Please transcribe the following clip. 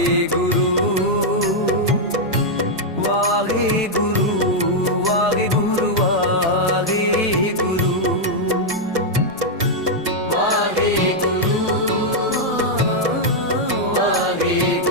Waheguru Waheguru We.